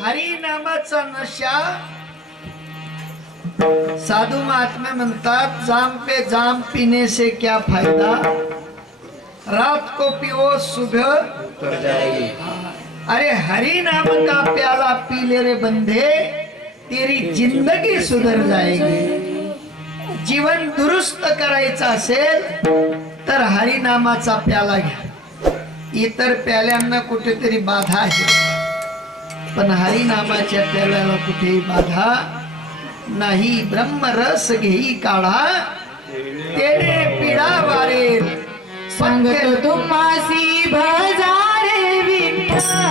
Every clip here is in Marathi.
हरी नामाचा नशा साधु महात्मा म्हणतात, जाम पे जाम पीने से क्या फायदा, रात को पियो सुबह उतर जाएगी। अरे हरी नाम का प्याला पी ले रे बंदे, तेरी जिंदगी सुधर जाएगी। जीवन दुरुस्त करायचं असेल तर हरी नामाचा प्याला घ्या। इतर प्याल्यांना कुठेतरी बाधा आहे, पण हरी नामाच्या प्याल्याला कुठेही बाधा नाही। ब्रह्मरस घेई काढा, तेने पिढा वारेल। सांगतो तुम्हासी भजारे विठ्ठला,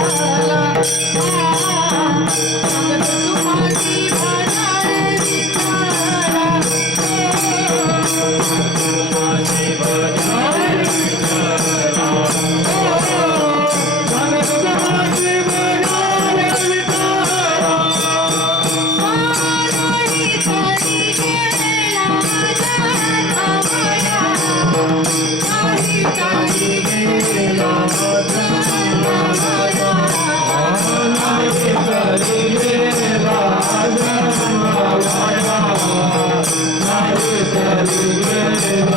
सांगतो तुम्हासी भजारे विठ्ठला, तुम्हासी भजारे विठ्ठला, सांगतो तुम्हासी भजारे विठ्ठला, मानवी तरी गेला जन्मया, काही काही गेला जन्मया, काही काही गेला जन्मया, काही काही गेला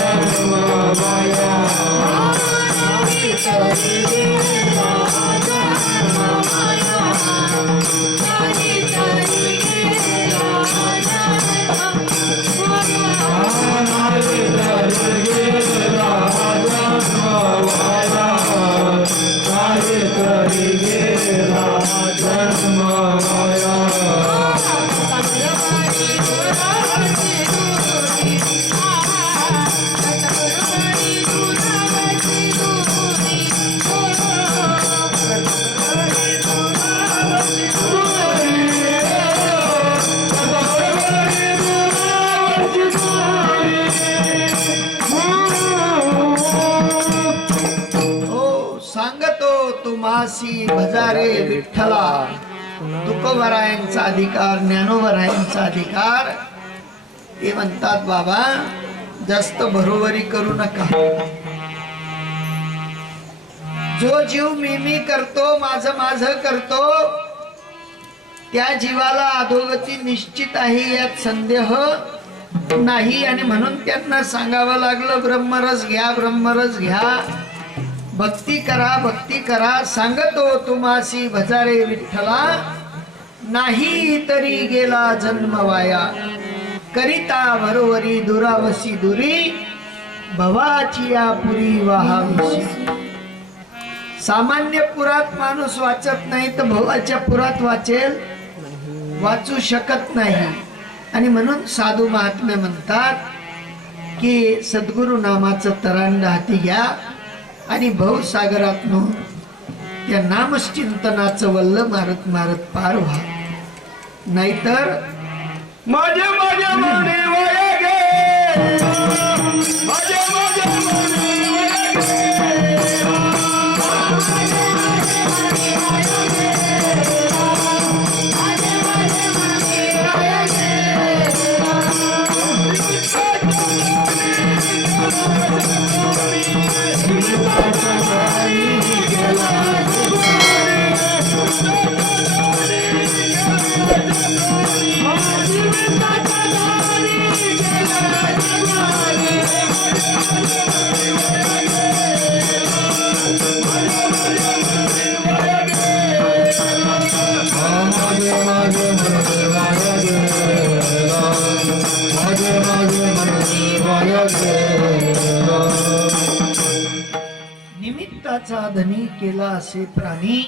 जन्मया, काही काही गेला जन्मया, काही काही गेला तुम्हासी भजारे विठ्ठला। तुकोबरायांचा अधिकार, ज्ञानोबरायांचा अधिकार। ते म्हणतात, बाबा जास्त भरोवरी करू नका। जो जीव मी करतो, माझं माझं करतो, त्या जीवाला अधोगती निश्चित आहे, यात संदेह नाही। आणि म्हणून त्यांना सांगावं लागलं, ब्रह्मरस घ्या, ब्रह्मरस घ्या, भक्ती करा, भक्ती करा। सांगतो तुम्हासी भजारे विठ्ठला, नाही तरी गेला जन्म वाया, करिता भरोवरी दुरावसी दुरी, भवाची या पुरी वाहाविशी। सामान्य पुरात माणूस वाचत नाही तर भवाच्या पुरात वाचेल, वाचू शकत नाही। आणि म्हणून साधू महात्मे म्हणतात की सद्गुरु नामाचं तरांड हाती घ्या आणि भवसागरातून त्या नामचिंतनाचं वल्ल मारत मारत पार व्हा, नाहीतर माझे माझे मने वाया गे, माझे माझे मने वाया गे, माझे माझे मने वाया गे, माझे माझे मने वाया निमित्ताचा धनी केला असे प्राणी,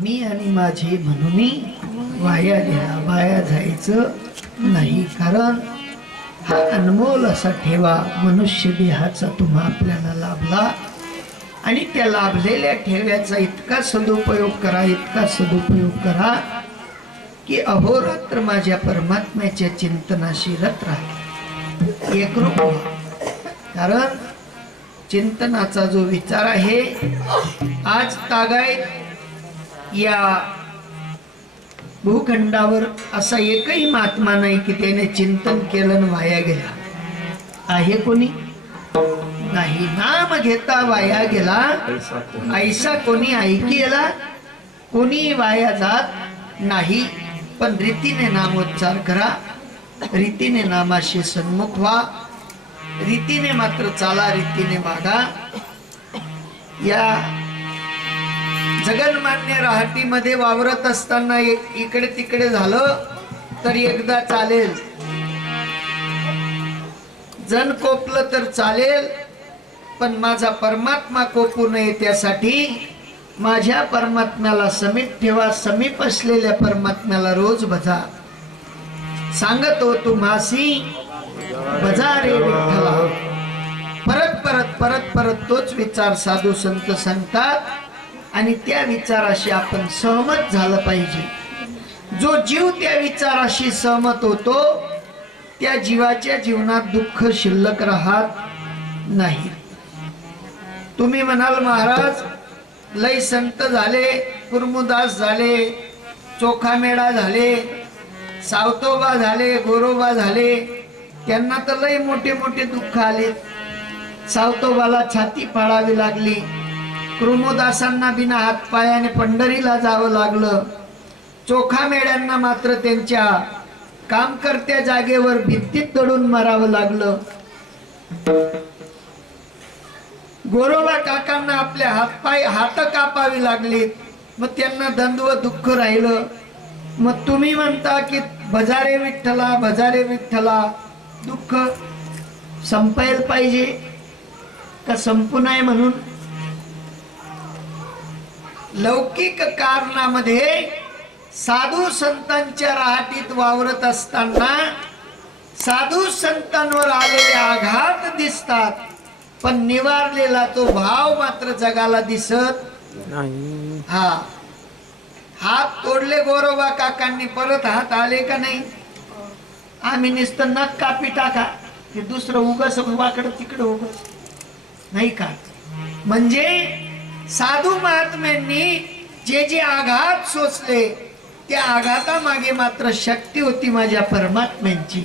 मी आणि माझे म्हणून वाया घ्या, वाया जायचं नाही। कारण हा अनमोल असा ठेवा मनुष्य देहाचा तुम्हा आपल्याला लाभला, आणि त्या लाभलेल्या ठेव्याचा इतका सदुपयोग करा, इतका सदुपयोग करा की अहोरात्र माझ्या परमात्म्याच्या चिंतनाशी रत राहा, एकरूप व्हा। कारण चिंतनाचा जो विचार आहे, आज तागायत या भूखंडावर असा एकही महात्मा नाही की त्याने चिंतन केलं आणि वाया गेला. आहे कोणी? नाही. नाम घेता वाया गेला ऐसा कोणी ऐकेला, कोणी वाया जात नाही. पण रीतीने नामोच्चार करा, रीतीने नामाशी सन्मुख व्हा, रीतीने मात्र चाला, रीतीने वागा. या जगन्मान्य राहटीमध्ये वावरत असताना इकडे तिकडे झालं तर एकदा चालेल, जण कोपलं तर चालेल, पण माझा परमात्मा कोपू नये त्यासाठी माझ्या परमात्म्याला समीप ठेवा. समीप असलेल्या परमात्म्याला रोज भजा. सांगत हो तुम्हासी भजा रे विठ्ठला. परत परत परत परत तोच विचार साधू संत सांगतात आणि त्या विचाराशी आपण सहमत झालं पाहिजे. जो जीव त्या विचाराशी सहमत होतो त्या जीवाच्या जीवनात दुःख शिल्लक राहत नाही. तुम्ही म्हणाल महाराज लय संत झाले, कुर्मुदास झाले, चोखामेळा झाले, सावतोबा झाले, गोरोबा झाले, त्यांना तर लय मोठे मोठे दुःख आले. सावतोबाला छाती फाडावी लागली, कुर्मुदासांना बिना हातपायाने पंढरीला जावं लागलं, चोखामेळ्यांना मात्र त्यांच्या कामकर्त्या जागेवर भित्तीत दडून मरावं लागलं. गोरोबा काकांना आपले हात कापावी लागली, मग त्यांना द्वंद्व दुःख राहिलं. मग तुम्ही म्हणता की भजारे विठ्ठला भजारे विठ्ठला. दुःख संपायला पाहिजे का संपू नये म्हणून? लौकिक कारणामध्ये साधू संतांच्या राहटीत वावरत असताना साधू संतांवर आलेले आघात दिसतात, पण निवारलेला तो भाव मात्र जगाला दिसत नाही. हात तोडले गोरोबा काकांनी, परत हात आले का नाही? आम्ही नुसतं नख कापी टाका, ते दुसरं उगस वाकडं तिकडं उगस नाही का? म्हणजे साधू महात्म्यांनी जे जे आघात सोसले त्या आघातामागे मात्र शक्ती होती माझ्या परमात्म्यांची.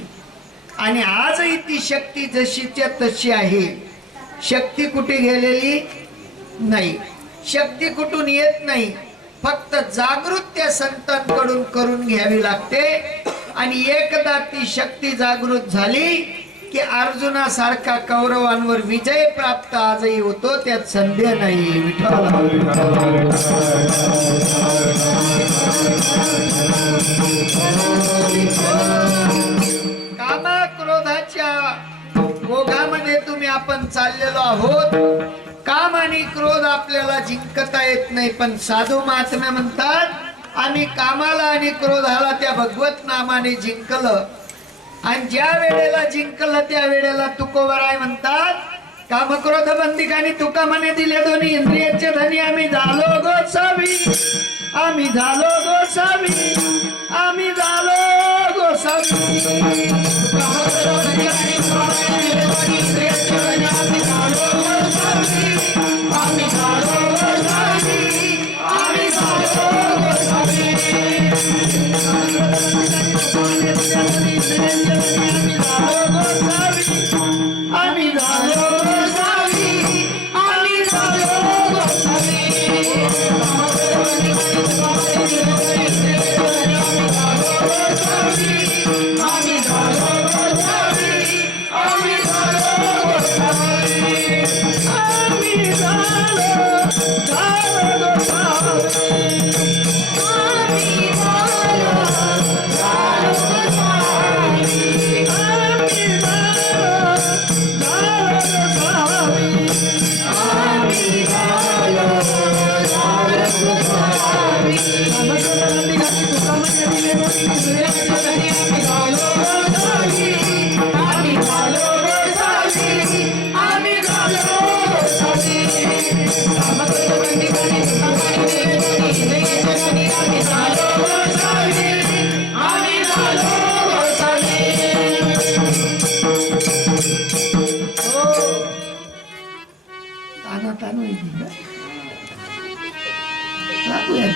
आणि आजही ती शक्ती जशीच्या तशी आहे. शक्ती कुठे गेलेली नाही, शक्ती कुठून येत नाही, फक्त जागृत त्या संतांकडून करून घ्यावी लागते. आणि एकदा ती शक्ती जागृत झाली की अर्जुनासारखा कौरवांवर विजय प्राप्त आजही होतो, त्यात संदेह नाही. विठ्ठल कामा क्रोधाच्या ओघामध्ये तुम्ही आपण चाललेलो आहोत. काम आणि क्रोध आपल्याला जिंकता येत नाही, पण साधू महात्म्या म्हणतात आम्ही कामाला आणि क्रोधाला त्या भगवत नामाने जिंकलं. आणि ज्या वेळेला जिंकलं त्या वेळेला तुकोबराय म्हणतात काम क्रोध बंदिकाने तुका म्हणे दिले दोन्ही इंद्रियाचे धनी. आम्ही झालो गोसावी, आम्ही झालो गोसावी, आम्ही झालो गोसावी.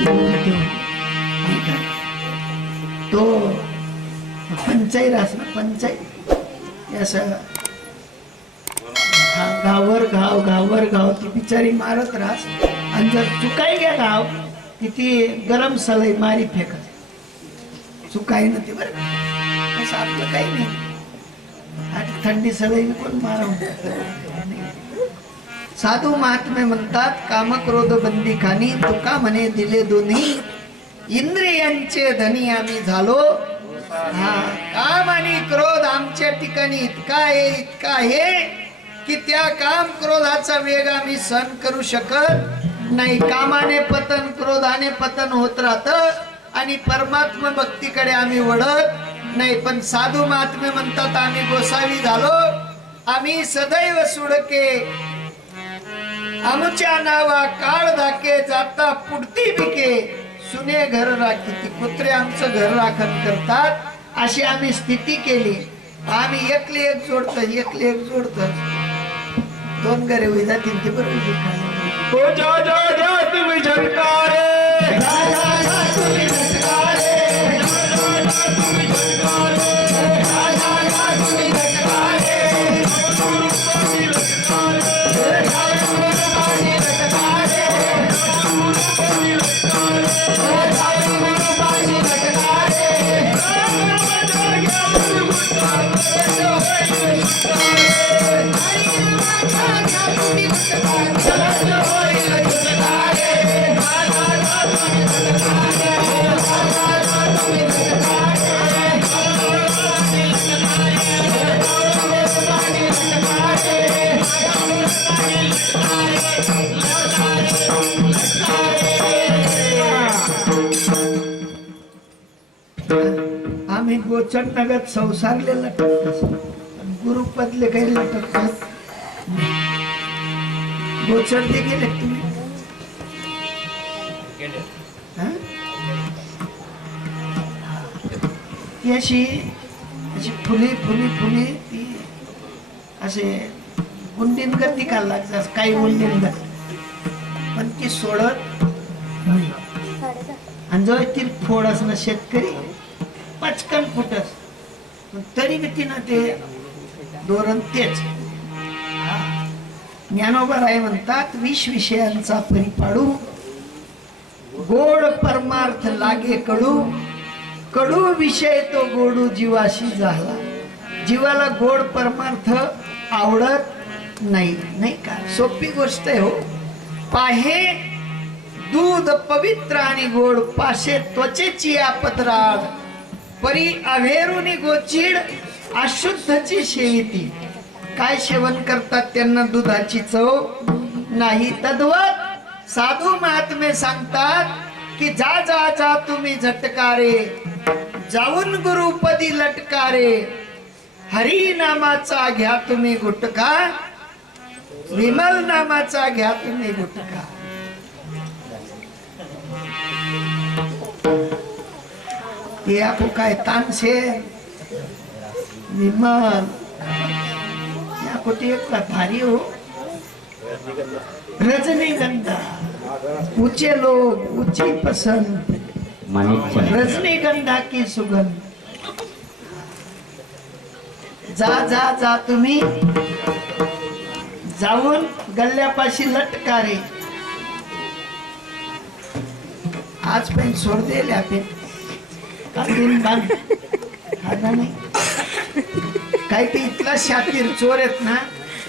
बोलते हो. ऐका. तो पंचायत असं पंचायत असं गावर गाव ती बिचारी मारत राहस आणि जर चुकाई गे गाव की ती गरम सलाई मारी फेकत चुकाई ना ती बरं असं आपलं काही नाही. आणि थंडी सलाई कोण मारव. साधू महात्मे म्हणतात काम क्रोध बंदी खानी तुका म्हणे दिले दोन्ही इंद्रियांचे धनी आम्ही झालो. हा काम आणि क्रोध आमच्या ठिकाणी इतका आहे की त्या काम क्रोधाचा वेग आम्ही सहन करू शकत नाही. कामाने पतन क्रोधाने पतन होत राहत आणि परमात्मा भक्तीकडे आम्ही वळत नाही. पण साधू महात्मे म्हणतात आम्ही गोसावी झालो. आम्ही सदैव सुडके आमच्या नावा काळ दाके जाता पुढती बिके सुने घर राखी. ती कुत्रे आमचं घर राखण करतात अशी आम्ही स्थिती केली. आम्ही एकले एक जोडतो दोन घरे होई जातील ते बरोबर. तुम्ही झटकारे आम्ही गोचर नगत संसारले लटकतो गुरुपदले काही लटकतात. गोचर ते गेले तुम्ही ती अशी फुली ती असे गुंडीन गती का लागतात काही गुंडीन गती पण ती सोडत नाही. आणि जवळ ती फोड असणं शेतकरी पचकन फुटस तरी तिनं ते धोरण तेच. ज्ञानोबा राय म्हणतात विष विषयांचा परिपाडू गोड परमार्थ लागे कडू कडू विषय तो गोडू जीवाशी झाला. जीवाला गोड परमार्थ आवडत नाही. नाही का सोपी गोष्ट आहे हो. पाहे दूध पवित्र आणि गोड पाशे त्वचेची आपतराळ परी अभेरुनी गोचीड अशुद्धची सेविती. काय सेवन करतात त्यांना दुधाची चव नाही. तद्वत साधू महात्मे सांगतात की जा जा जा तुम्ही झटकारे जाऊन गुरुपदी लटकारे. हरी नामाचा घ्या तुम्ही गुटखा विमल नामाचा घ्या तुम्ही गुटखा. ये आपको काय तानसे विमल आपको ते एक भारी हो. रजनीगंधा ऊंचे लोग ऊंची पसंद रजनीगंधा की सुगंध. जा जा जा तुम्ही जाऊन गल्ल्यापाशी लटकारे. आज पण सोड दिले आपण नाही काही ते इतका शातीर चोर आहेत ना.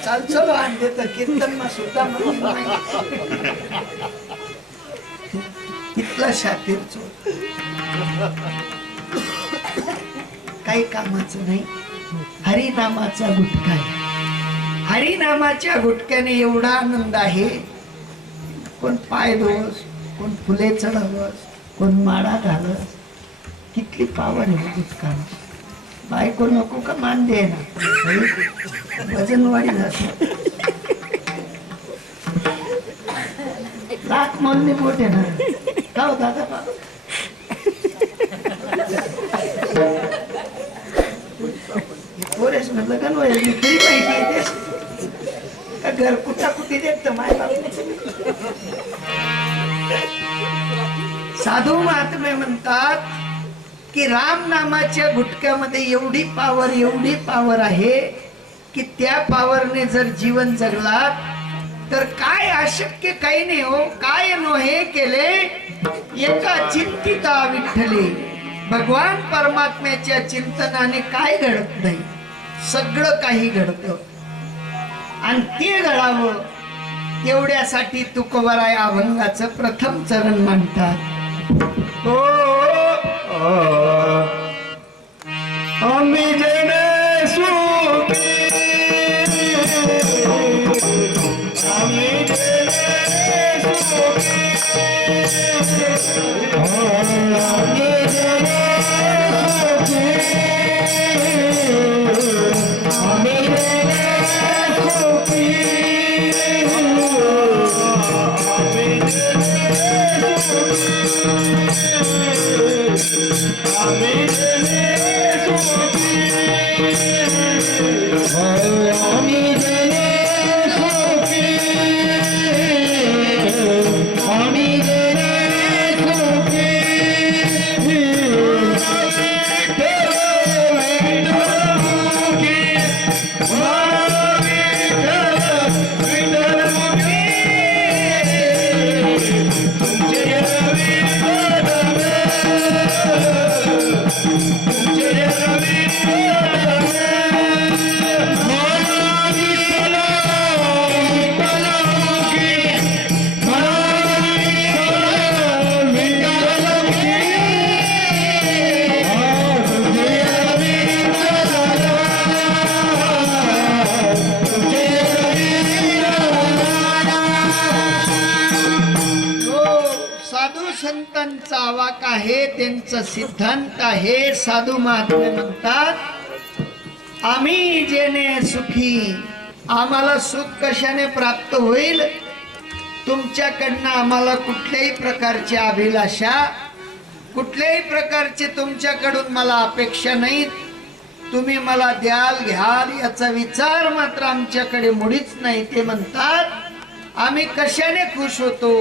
चाल चलो आण देत कीर्तन मा सुद्धा इतका शातीर चोर काही कामाचं नाही. हरिनामाचा गुटखा आहे. हरिनामाच्या गुटक्याने एवढा आनंद आहे. कोण पाय धोस कोण फुले चढवस कोण माळा घालस. कितली पावर आहे गुटखा. बायको नको का मान दे ना वजनवाडी जास्त लाख म्हणणे मोठे ना का हो दादा बाबा. पोरेस ना लग्न व्हायला तरी माहिती आहे घर कुठा कुठे देत माय बाप. साधू महात्मे म्हणतात की राम नामाच्या गुटक्यामध्ये एवढी पावर आहे की त्या पावरने जर जीवन जगलात तर काय अशक्य काही नाही हो. काय नो हे केले एका चिंतिता विठ्ठले. भगवान परमात्म्याच्या चिंतनाने काय घडत नाही, सगळं काही घडतं. आणि ते घडावं तेवढ्यासाठी तुकोबराय अभंगाचं प्रथम चरण मांडतात. ओ आम्ही जने सुखी आम्ही जने सुखी आम्ही जने सुखी आम्ही जने सुखी संतांचा आवाक आहे, त्यांचा सिद्धांत आहे. साधू महात्मे म्हणतात आम्ही जेणे सुखी. आम्हाला सुख कशाने प्राप्त होईल? तुमच्याकडनं आम्हाला कुठल्याही प्रकारची अभिलाषा, कुठल्याही प्रकारचे तुमच्याकडून मला अपेक्षा नाही. तुम्ही मला द्याल घ्याल याचा विचार मात्र आमच्याकडे मुळीच नाही. ते म्हणतात आम्ही कशाने खुश होतो?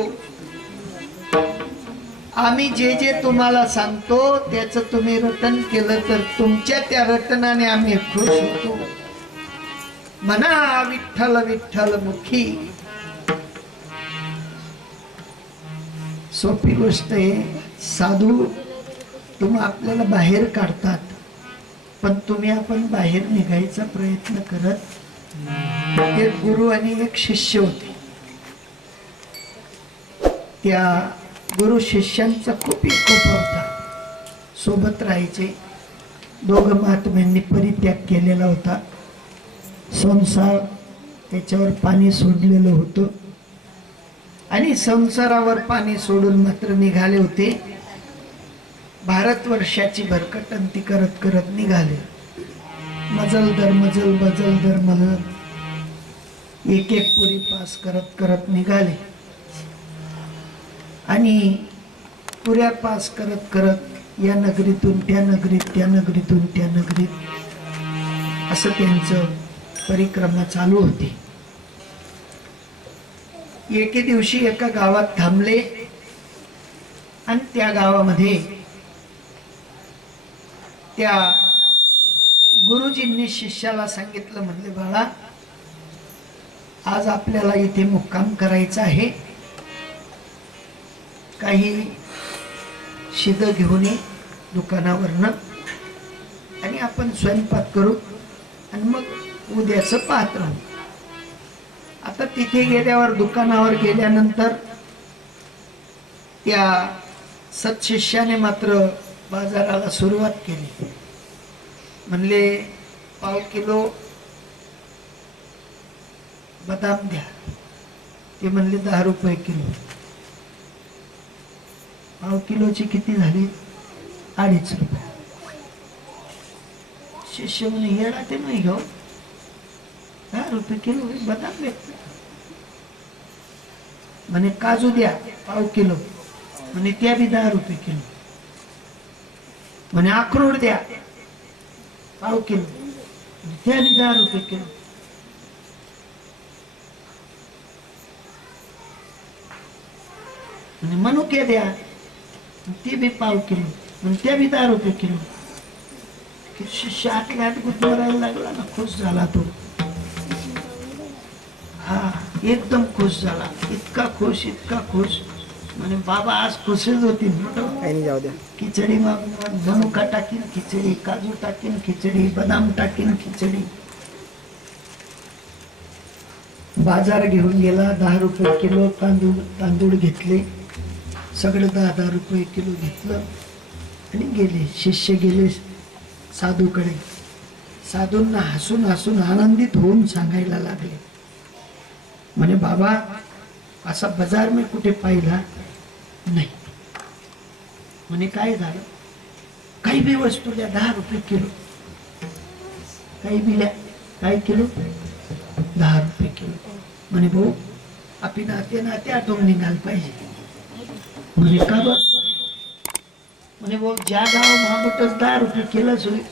आम्ही जे जे तुम्हाला सांगतो त्याचं तुम्ही रटन केलं तर तुमच्या त्या रटनाने आम्ही खुश होतो. म्हणा विठ्ठल विठ्ठल मुखी. सोपी गोष्ट आहे. साधू तुम्ही आपल्याला बाहेर काढतात, पण तुम्ही आपण बाहेर निघायचा प्रयत्न करत. एक गुरु आणि एक शिष्य होते. त्या गुरु शिष्यांचा खूप एकोप होता, सोबत राहायचे. दोघं महात्म्यांनी परित्याग केलेला होता. संसार त्याच्यावर पाणी सोडलेलं होतं आणि संसारावर पाणी सोडून मात्र निघाले होते. भारतवर्षाची भरकटंती करत करत निघाले. मजल दर मजल बजल दर मजल एक एक पुरी पास करत करत निघाले. आणि पुऱ्या पास करत करत या नगरीतून त्या नगरीत, त्या नगरीतून त्या नगरीत असं त्यांचं परिक्रमा चालू होती. एके दिवशी एका गावात थांबले आणि त्या गावामध्ये त्या गुरुजींनी शिष्याला सांगितलं, म्हणले बाळा आज आपल्याला इथे मुक्काम करायचा आहे. काही शिद घेऊन ये दुकानावरनं आणि आपण स्वयंपाक करू आणि मग उद्याचं पाहत राहू. आता तिथे गेल्यावर, दुकानावर गेल्यानंतर त्या सत्शिष्याने मात्र बाजाराला सुरुवात केली. म्हणले 1/2 किलो बदाम द्या. ते म्हणले 10 रुपये किलो. 1/2 किलोची किती झाली? 2.5 रुपये. शिष्य म्हणे येडा ते नाही घेऊ, 10 रुपये किलो बदाम भेटते. म्हणे काजू द्या 1/2 किलो. म्हणे त्या बी 10 रुपये किलो. म्हणे अक्रोड द्या 1/2 किलो. त्या बी 10 रुपये किलो. म्हणे मनुके द्या ते बी पाव किलो आणि त्या बी 10 रुपये किलो. शिष्य आठ गुदमरायला लागला ना, खुश झाला तो. हा एकदम खुश झाला, इतका खुश म्हणे बाबा आज खुशच होती. जाऊ द्या. खिचडी मनुका टाकीन खिचडी, काजू टाकीन खिचडी, बदाम टाकीन खिचडी. बाजार घेऊन गेला, 10 रुपये किलो तांदूळ घेतले, सगळं 10 रुपये किलो घेतलं आणि गेले. शिष्य गेले साधूकडे. साधूंना हसून आनंदित होऊन सांगायला लागले, म्हणे बाबा असा बाजार मी कुठे पाहिला नाही. म्हणे काय झालं? काही बी वस्तू द्या 10 रुपये किलो, काही बी द्या. काय किलो? 10 रुपये किलो. म्हणे भाऊ आपली नाते आठवून निघाल पाहिजे. म्हणे का बरं? म्हणे भाऊ ज्या गाव महाबटच 10 रुपये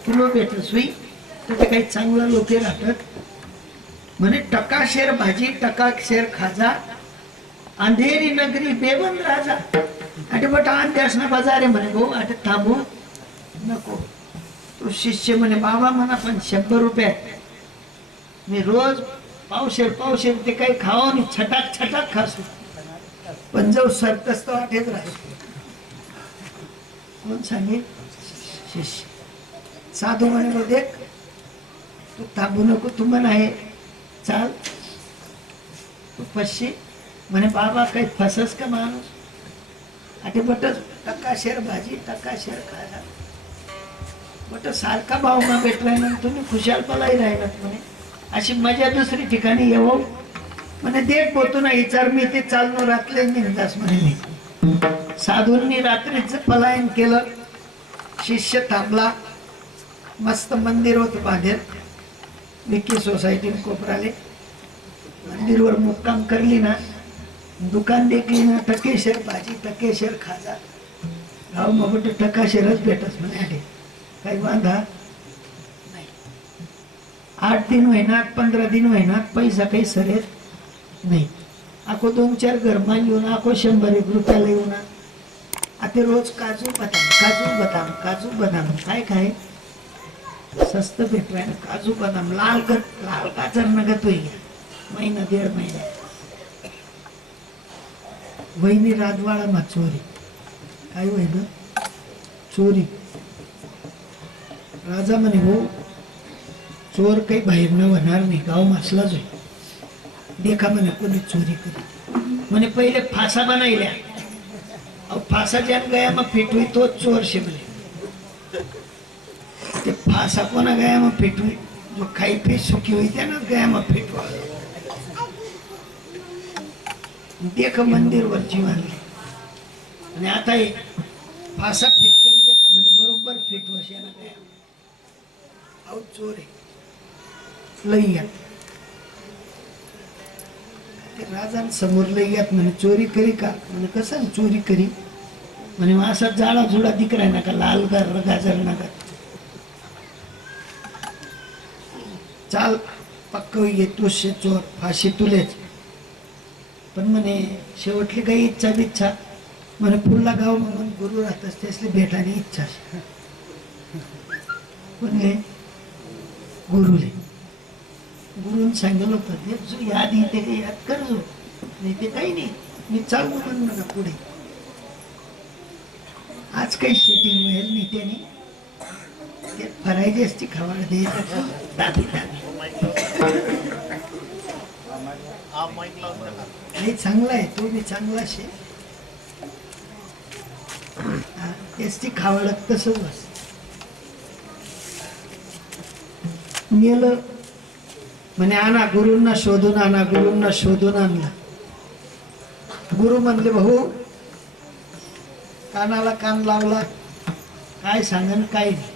किलो भेटत सुई तर ते काही चांगला लोके राहतात. म्हणे टकाशेर भाजी टकाशेर खाजा, अंधेरी नगरी बेबंद राजा. अटे बट अंध्यासना बाजार आहे. म्हणे भाऊ अटे थांबू नको. तो शिष्य म्हणे बाबा म्हणा पण 100 रुपये मी रोज पावशेर ते काही खावं आणि छटाक खासू, पण जाऊ सरतस तो आठेच राहतो. कोण सांगेल? शिष्य. साधू म्हणे बघ देख तू थांबू नको, तू म्हण आहे चाल तू पश्ची. म्हणे बाबा काही फसस का माणूस? आटे बटच टकाशेर भाजी टकाशेर खाजा. बट सारखा भाव मा भेटलाय ना तुम्ही खुशालपणाही राहिलात. म्हणे अशी मजा दुसरी ठिकाणी येऊ. म्हणे देख बोलतो ना विचार मी ते चाललो रात्री निघास. म्हणे मी साधूंनी रात्रीचं पलायन केलं. शिष्य थांबला. मस्त मंदिर होतं बांधेल विकी सोसायटी कोपराले. मंदिरवर मुक्काम करली ना, दुकान देखली ना, टकेशेर भाजी टकेशेर खाजा. गाव मग टकाशेरच भेटस. म्हणे आठे काही बांधा नाही. 8 दिन महिन्यात 15 दिन महिन्यात पैसा काही सरेत नाही. आखो 2-4 घरमा येऊन आखो 100-1 रुपयाला येऊन आता रोज काजू बदाम काय काय स्वस्त भेटवाय ना. काजू बदाम लाल गाजर नगत होई महिना 1.5 महिना. वहिनी राजवाडा मा चोरी. काय वहिन चोरी? राजा म्हणे हो चोर काही बाहेर न होणार नाही, गाव मासलाच होईल. देखा म्हणे कोणी चोरी करी. म्हणे पहिले फासा बनायल्या. अहो फासा ज्यान गया मग फिट हुई तोच चोर शे. म्हणे ते फासा कोणा गया मग फिट हुई, जो खाई पे सुखी हुई त्यानंच गया मग फिट व्हा. देख मंदिरवर जीवानले आणि आता एक फासा फिट करी देखा म्हणजे बरोबर फिट वर्षाला गया. अहो चोर आहे लई या. राजान समोर लई यात. म्हणे चोरी करी का? म्हणे कसं चोरी करी? म्हणे असा जाळा जुडा दिकराय नका, लाल गाजर नका. चाल पक्क येतो चोर फाशी तुलेच. पण म्हणे शेवटली काही इच्छा बिच्छा? म्हणे पुढला गाव म्हणून गुरु राहतच त्यासली भेटायची इच्छा. कोणले? गुरुले. गुरुन सांगितलं होतं जो याद येते ते याद कर, जो नाही ते काही नाही मी चालू म्हणून नका पुढे. आज काही सेटिंग मिळेल नाही त्याने फरायची असती खवाड द्यायचं दाबी हे चांगला आहे. तो बी चांगला शे ती खावडत तसंच बस नेलं. म्हणे आणा गुरूंना शोधून आणा. गुरूंना शोधून आणला. गुरु म्हणले भाऊ कानाला कान लावला काय सांगन काय नाही.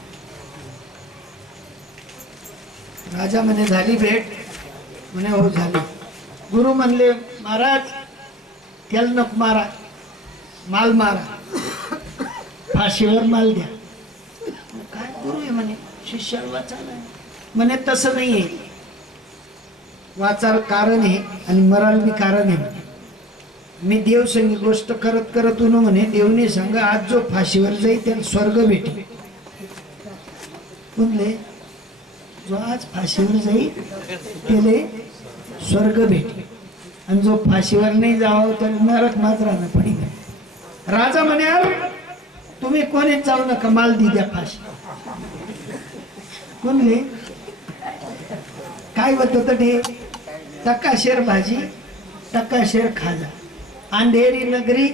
राजा म्हणे झाली भेट? म्हणे हो झाली. गुरु म्हणले महाराज त्याला नको मारा, माल मारा, फाशीवर माल द्या. काय गुरु आहे म्हणे शिष्याला वाचायला. म्हणे तसं नाही आहे, 「 वाचाल कारण आहे आणि मराल बी कारण आहे. मी देव संगी गोष्ट करत करत उनो म्हणे देवने सांग आज जो फाशीवर जाईल त्याला स्वर्ग भेटेल म्हणले जो आज फाशीवर जाईल त्याला स्वर्ग भेटेल आणि जो फाशीवर नाही जावं तर नरक मात्र राहणं पडेल राजा म्हणाल तुम्ही कोणीच जाऊ नका माल दी द्या फाशी म्हणले काय होत ते टक्काशेर भाजी टक्काशेर खाजा अंधेरी नगरी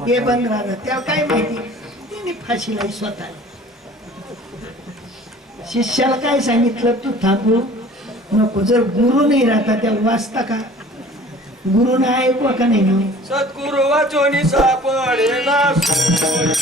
हे बंद राहणार त्याला काय माहिती तिने फाशीला स्वतः शिष्याला काय सांगितलं तू थांबू नको जर गुरु नाही राहता त्याला वाचता का गुरु नाही ऐकवा का नाही मग सद्गुरु वाचोनी सापडेला सोय.